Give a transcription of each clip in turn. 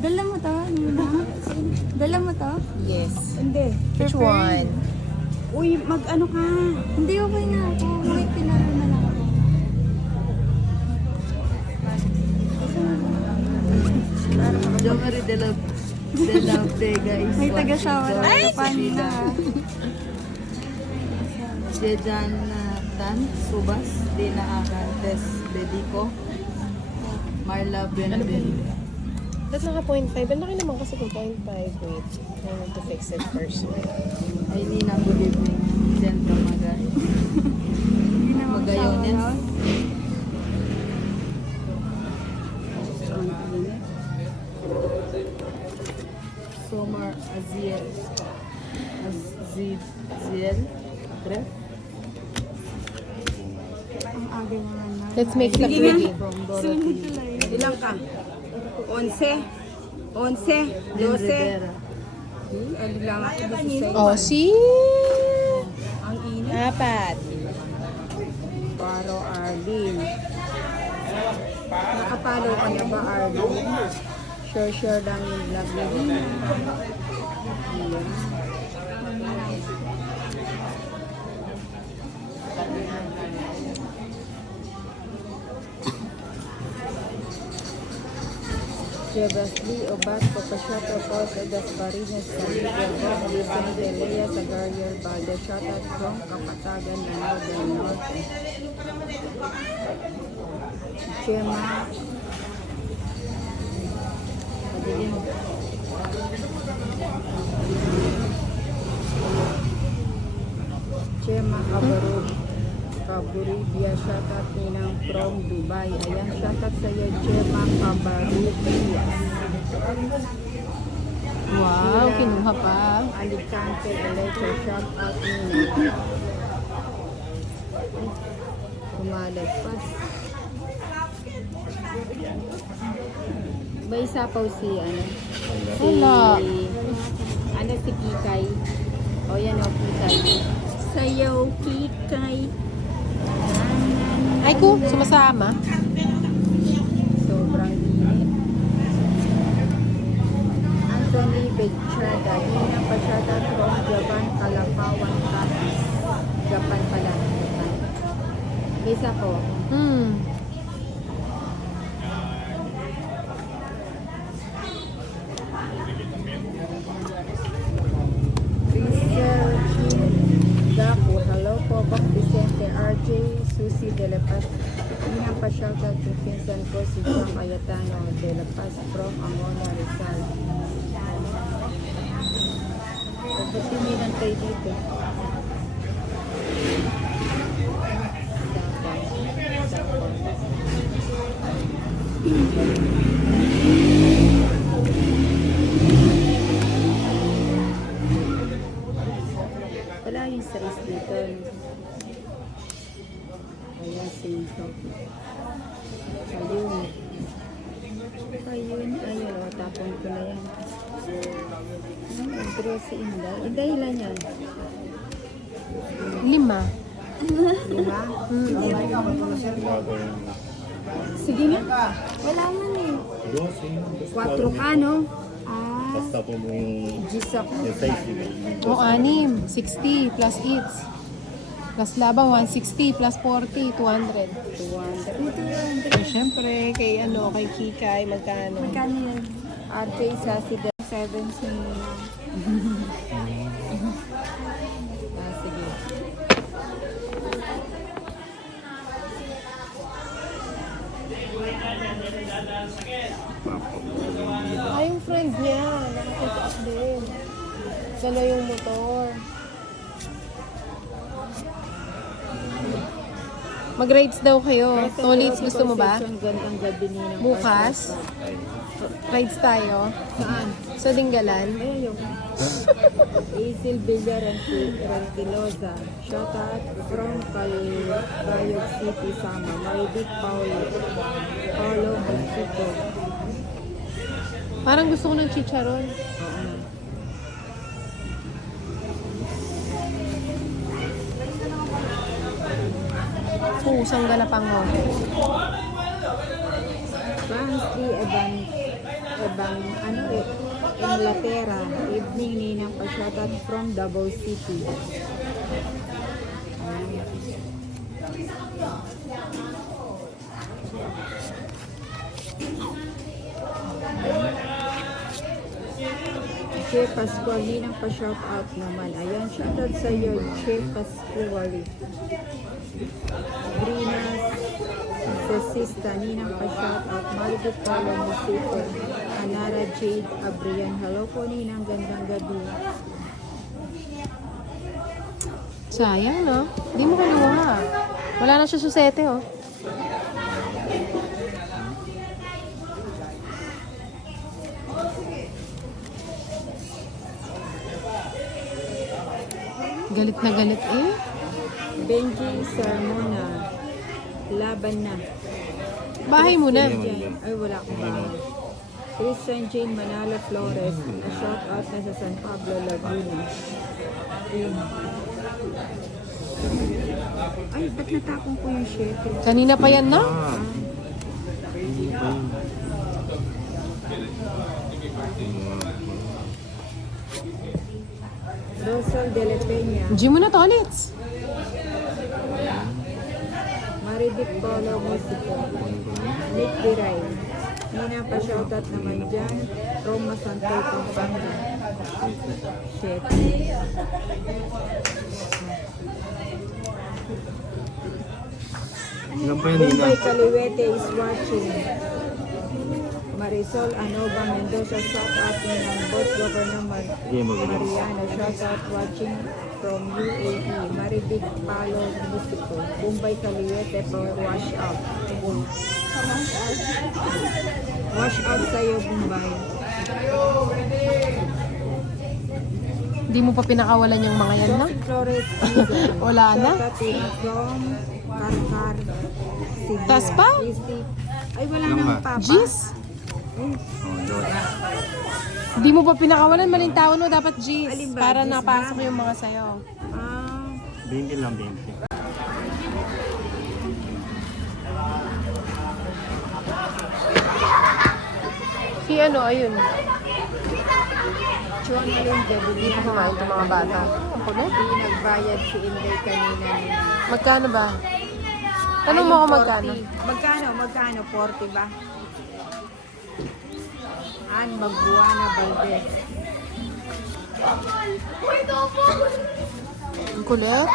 Dala mo to? Dala mo to? Yes. Hindi. Which one? Uy, mag-ano ka? Hindi, okay na ako. May pinalo na lang ako. Jomari de love day, guys. May taga-shower ako pa nila. Jejan Tan, Subas, Dina Arantes, Dedico, Marla Benabel. Ba't naka 0.5? Ang laki naman kasi kung 0.5. Wait. I need to fix it first. Ay, Nina, good evening. Sandra Magay. Hindi na Magayones. Somar Aziel. Aziel. Bref. Ang aga naman na. Let's make the Sige pretty. From Soon Dorothy. tuloy. Ilang ka? 11? 11? Jen 12? Rivera. Ano lang ako dito sa Oh, see? Ang init. 4. Paro Arlene. Nakapalo ka na ba, Arlene? Share lang yung vlog ni Dina. Ayan. Jebasli Obat, Papashoto po sa Dasparines sa Ligabong, Listen de Lea sa Garrier Balde, shoutout from Kapatagan na Northern Norte. Chema Padilim. Chema Kaburibia, shoutout ninang from Dubai. Ayan, shoutout sa iyo, Chema Kaburibia. Wow, kinuha pa. Alicante, Electro, shoutout ninang. Kumalagpas. May sapaw si ano? Wala. Ano si Kikay? O yan o, Kikay. Sayaw, Kikay. Ay ko, sumasama. Sobrang init. Anthony Bechada. Hindi na pa siya from Japan, Kalapawan, Tapis. Japan pala. Japan. Isa ko. Rizal Gapo. Hello po, Bok Vicente, RJ, Susie De La Paz. Hindi na pa siya kay Pinsan ko, si Juan Cayetano De La Paz, from Amona, Rizal. Ba't tinilan kayo dito? Wala yung size dito. Ayan, sinto. Ayun. Ayun. Ayun, o. Tapon ko na yan. Ang si Inday. Inday, ilan yan? 5. 5? Sige na. Wala man eh. 4 ka, no? Ah, Basta po mo yung Gisa ko. size O, 6. 60 plus eats. Plus labang 160 plus 40, 200. 200. So, syempre, kay Kikay, magkano? magkano yan? RJ sa si 7 si Nina. sige. Ay, yung friend niya, nakakita up din. Dala yung motor. Mag-rides daw kayo. Tolits, gusto mo ba? Gandang gabi nila. Bukas, rides tayo. Saan? Sa Dinggalan. Ayun. Isil Villaran Rantilosa. Shout out from Calbayog City, Sama. Maridit Paulo Mexico. Parang gusto ko ng chicharon. Pusang galapango. Franz D. Evan Inglaterra. Evening Ninang pa-shoutout from Davao City. Che Pascuali ng pa-shoutout naman. Ayan, shoutout sa iyo, Che Pascuali. Brinas Sesista, Ninang pa-shoutout. Maribit Palo Musiko. Anara Jade Abrian. Hello po, Ninang. Gandang gabi. Sayang, no? Hindi mo kinuha. Wala na siya susete, oh. Galit na galit eh. Benji Sarmona. Laban na. Bahay mo na. Ay, wala akong bahay. Christian Jane Manalo Flores. Na-shout out na sa San Pablo, Laguna. Ayun. Ay, ba't natapon ko yung shekel? Kanina pa yan, no? Rosal de la Peña. Gym mo na, Tolits. Maridic Polo Musico. Nick Diray. Nina pa shoutout naman dyan. Roma Santoy Pampanga. Shit. Bumbay Kaliwete is watching. Marisol Anova Mendoza, shout out ng Boss Governor Mariano, shout out watching from UAE. Maribig Palo Musico. Bumbay Kaliwete for wash out. Wash out sa'yo, Bumbay. Hindi mo pa pinakawalan yung mga yan, no? Sophie Flores Season. Wala na? Shout out from Karkar. Cebu. Tas pa? Ay, wala nang papa. Jeez. Hindi mo pa pinakawalan, maling tao, no? Dapat G's. Alin ba? Para G's napasok ba? yung mga sayo. Ah, 20 lang, 20. Si ano, ayun. Chuan Malin Gabi. Hindi pa kumain itong mga bata. Ang kulit. Hindi nagbayad si Inday kanina. Magkano ba? Tanong mo ako magkano? Magkano? 40 ba? Ann Magbuana Valdez. Ang kulit.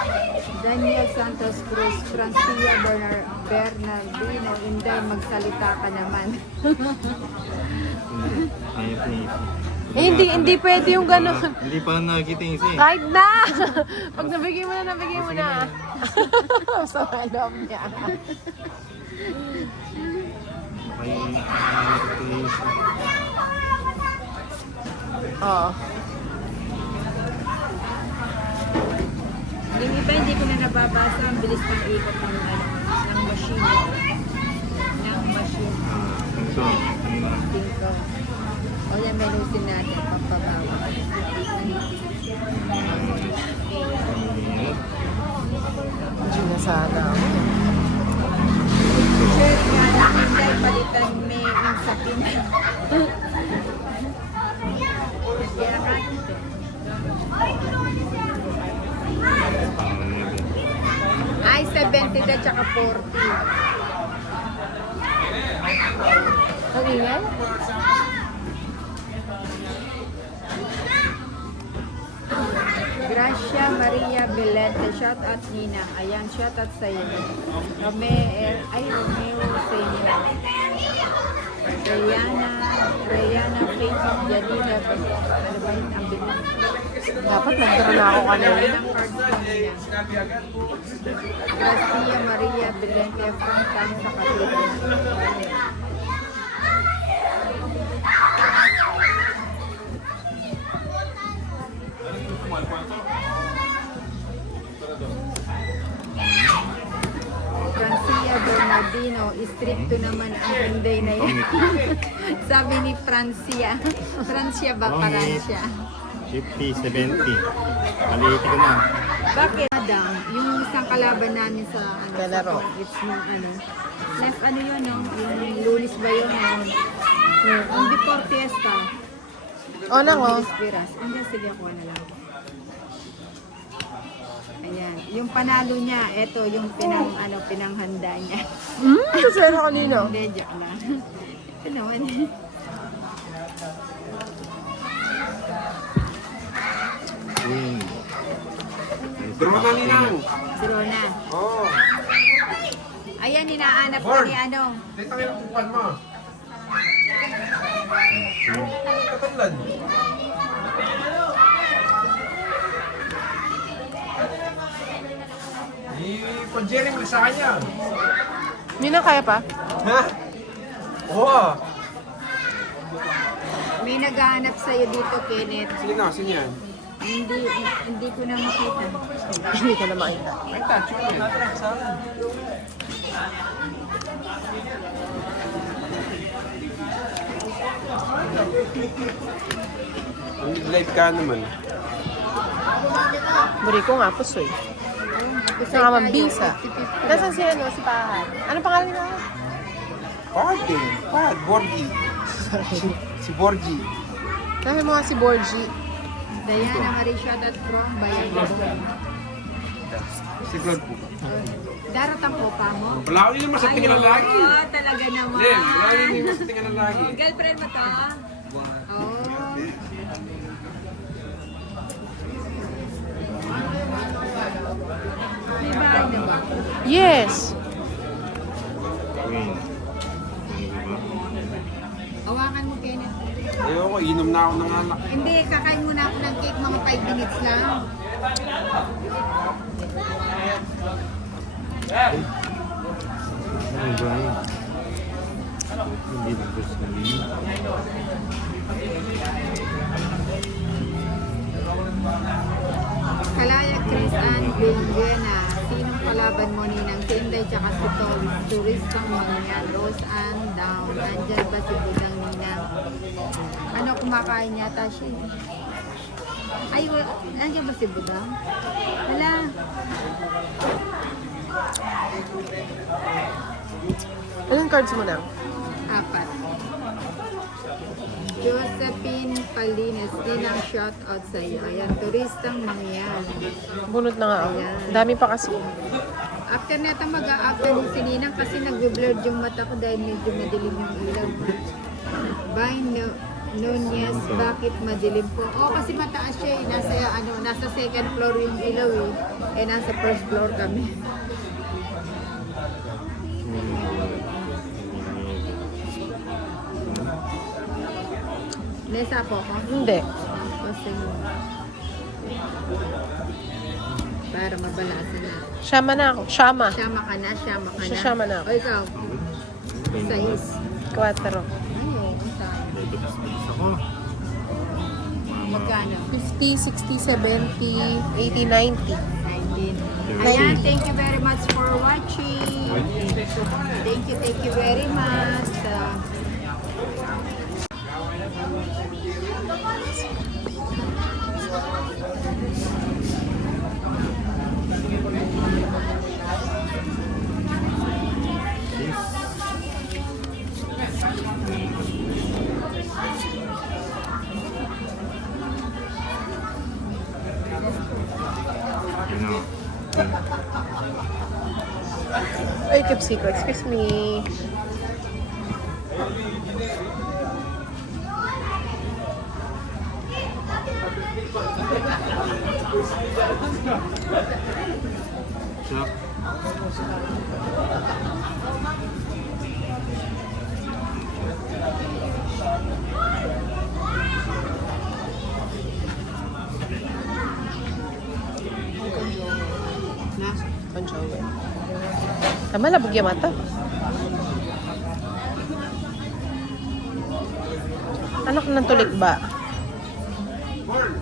Daniel Santos Cruz. Francia Bernardino. Inday, magsalita ka naman. Ayaw po ipon. Eh, hindi pwede yung gano'n. Hindi pa nakikita yung isa eh. Kahit na! Pag nabigay mo na. Sa loob niya. Oo. Yung iba hindi ko na nababasa. Ang bilis ng ikot ng machine. So, kanina. Tingko. O yan, menusin natin. Pampabawa. Gina sana ako. Sure nga na hindi palitan may insapin. Kaya ka. Ay, 70 na tsaka 40. Ang ingay? Gracia Maria Belente, shout out Nina. Ayan, shout out sa iyo. Romeo Senior. Rayana Faith Janina. Ano ba yun? Ang bilis. Dapat nagdara na ako kanina. Ang cards kanina. Gracia Maria Belente from Tansa Cavite. Francia Bernardino, stricto naman ang Inday na yan. Sabi ni Francia. Francia ba? Francia. 50, 70. Maliitin ko na. Bakit? Madam, yung isang kalaban namin sa Kalaro. It's nung last ano yun, no? Yung Lunes ba yun? Sa Ang before fiesta. O na ko. Piras. Hindi, sige ako na lang. Ayan. Yung panalo niya, ito yung pinanghanda niya. Kasi ano kanino? Hindi, joke lang. Ito naman. Queen. Draw na ninang. Draw na. Oo. Ayan, hinahanap ko ni ano. Dito kayo ng kupan mo. Katanlan. I-pag-jerry mo sa kanya. Hindi na kaya pa? Ha? Oo. May naghahanap sa'yo dito, Kenneth. Sino? Sino yan? Hindi ko na makita. Hindi ka na makita. Ay, touch yun yan. Live ka naman. Buri ko nga, pusoy. Nakamambisa. Nasaan si ano, si Pahan? Ano pangalan nila? Pad, Borgi. Si Borgi. Sabi mo nga si Borgie. Diana Marie, shoutout from Bayan Luzon. Si God po. Daratang ko pa mo. Wala ko yun masakit ka na lagi. Oo, talaga naman. Len, wala ko yun masakit ka na lagi. Oh, girlfriend mo to? Oo. May bahay na ba? Yes! Queen. Hawakan mo, Kenneth. Ayoko, inom na ako ng alak. Hindi, kakain muna ako ng cake, mga 5 minutes lang. Ano ba yun? Hindi na gusto niyo. Kalaya Chris Ann Buena. Sinong kalaban mo ninang si Inday tsaka si Tolis? Turistang Mangyan. Rose Ann Down. Nandyan ba si Budang Ninang? Ano kumakain yata siya? Ay, nandyan ba si Budang? Wala. Anong cards mo na? 4. Josephine Palinas, Ninang shout out sa iyo. Ayan, turistang Mangyan. Bunot na nga ako. Ayan. Dami pa kasi. After neta mag-a-after yung sininang kasi nag-blurred yung mata ko dahil medyo madilim yung ilaw. Bye, Nunez, bakit madilim po? Oh, kasi mataas siya eh. Nasa second floor yung ilaw eh. Eh, nasa first floor kami. Nesa po ako. Hindi. Kasi para mabalasan na. Shama na ako. Shama. Siyama ka na. Siyama na ako. O ikaw, 6. 4. Ay, ang dami. Bilis ako. Magkano? 50, 60, 70, 80, 90. 19. Ayan, thank you very much for watching. Thank you very much. Ano? Ay, keep secret. Excuse me. Chuck. Na? Conjowe. Tama, labog yung mata. Anak ng tulik ba? Born,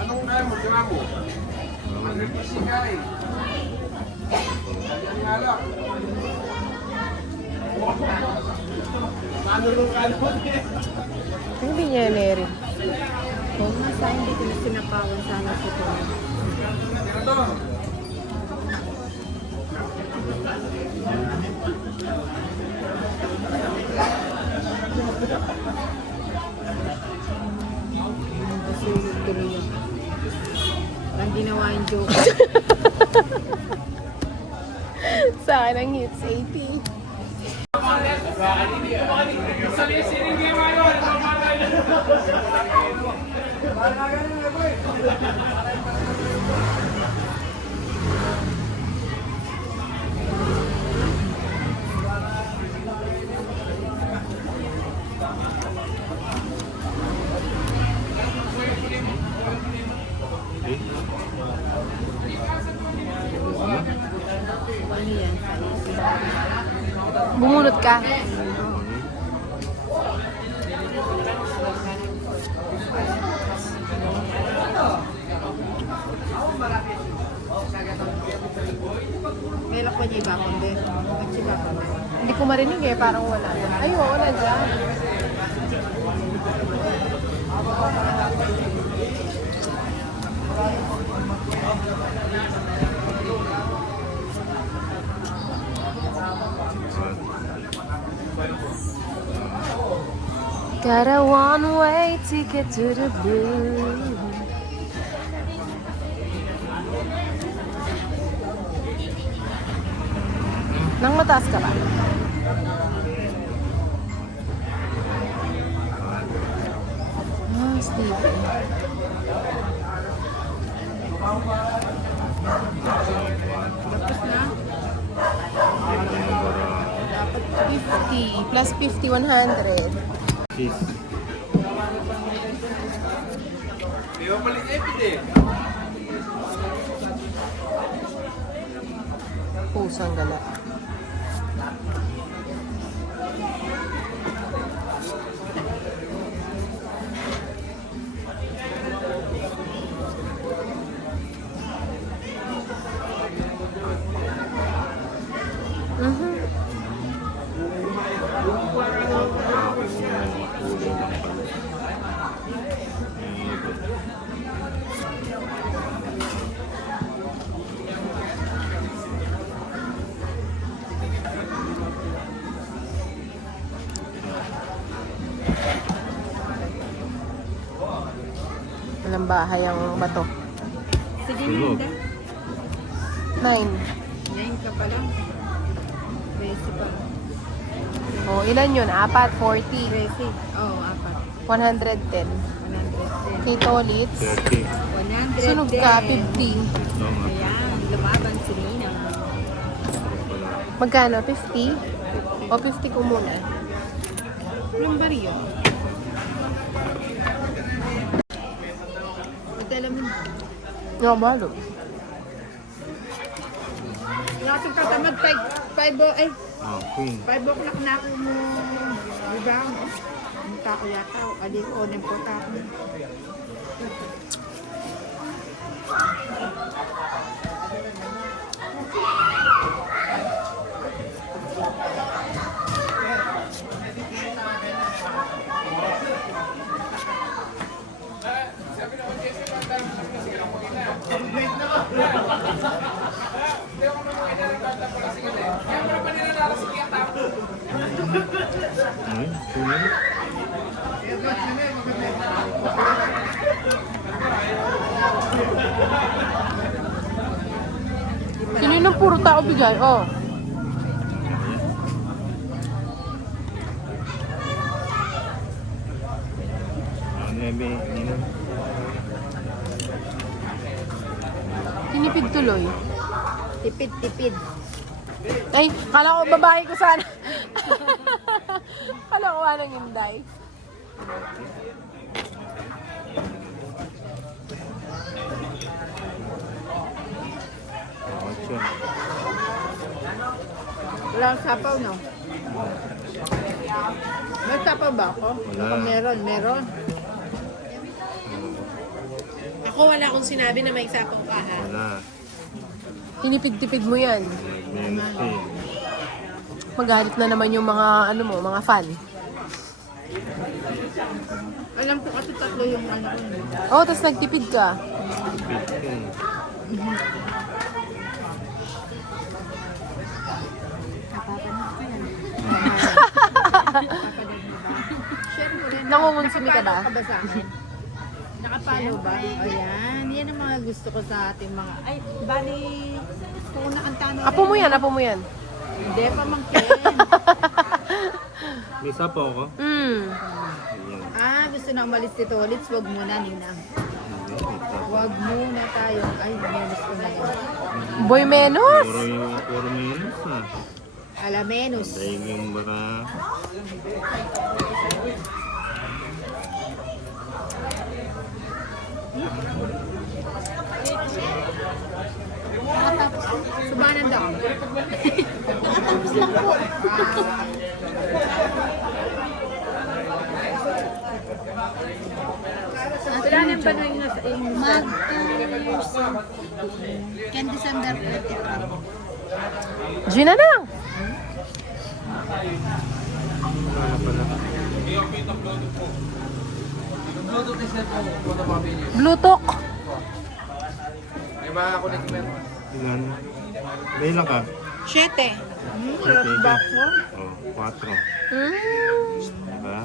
anong kaya mo? Tira mo? Magsisigay. Ang alak. Ano nung alak? Hindi niya neri. Kung nasa hindi ko na sinapawan sana sa ito. Tirador. Nasulog tuloy yun. Parang ginawa yung joke. Sa akin ang hits 80. Ano yan? Bumunot ka. May lakwa niya iba kundi. Nagsiba pa ba? Hindi ko marinig eh, parang wala. Ay, wala dyan. Got a one-way ticket to the blue. Nang mataas ka ba? Ah, Steve. Tapos na? 50 plus 50, 100. Cheese. Di ba paling epid eh? Pusang gala. Walang bahay ang bato. Sige Tulog. na. 9. 9 ka pa lang. 13 pa. Oh, ilan yun? 4, 40. 13. Oo, 4. 110. 110. Kay Tolits. 30. 110. Sunog ka, 50. Ito nga. Ayan, lumaban si Nina. Magkano? 50? O 50 ko muna. Walang bariyo. Alam mo, Nga malo. natin katamad 5 Queen. o'clock na ako mo. Diba? Ang tako yata. Aling o, ng po tako. Kunin. Sino yung puro tao bigay? Oh. Nebe, nino. Tinipid tuloy. Tipid. Ay, kala ko babae ko sana. Kala ko anong hinday. Ocho. Wala kang sapaw, no? May sapaw ba ako? Wala. Meron. Ako wala akong sinabi na may sapaw ka ha. Wala. Tinipid-tipid mo yan. 20. Magalit na naman yung mga mga fan. Alam ko kasi tatlo yung ano ko. Oh, tapos nagtipid ka. 50. Nangungonsumi ka ba? Nakapalo ka ba sa akin? Nakapalo ba? O yan. Yan ang mga gusto ko sa ating mga... Ay, bali... Kung nakantano Apo mo yan, apo mo yan. Hindi, pamangkin. May sapo ako. Mm. Ayan. Gusto na umalis dito. Let's wag muna, Ninang. Wag muna tayo. Ay, menos ko na yan. Boy Menos. Puro minus ah. Alamenos. Dahil yung baka... Subanan daw. Wala nang panoy na sa inyo. Mag can December 30. Gina na. Wala pala. Bluetooth. May mga connect mo yan. Ilan? Dahil lang ka? 7. Okay, ka. Oh, 4. Mm. Diba?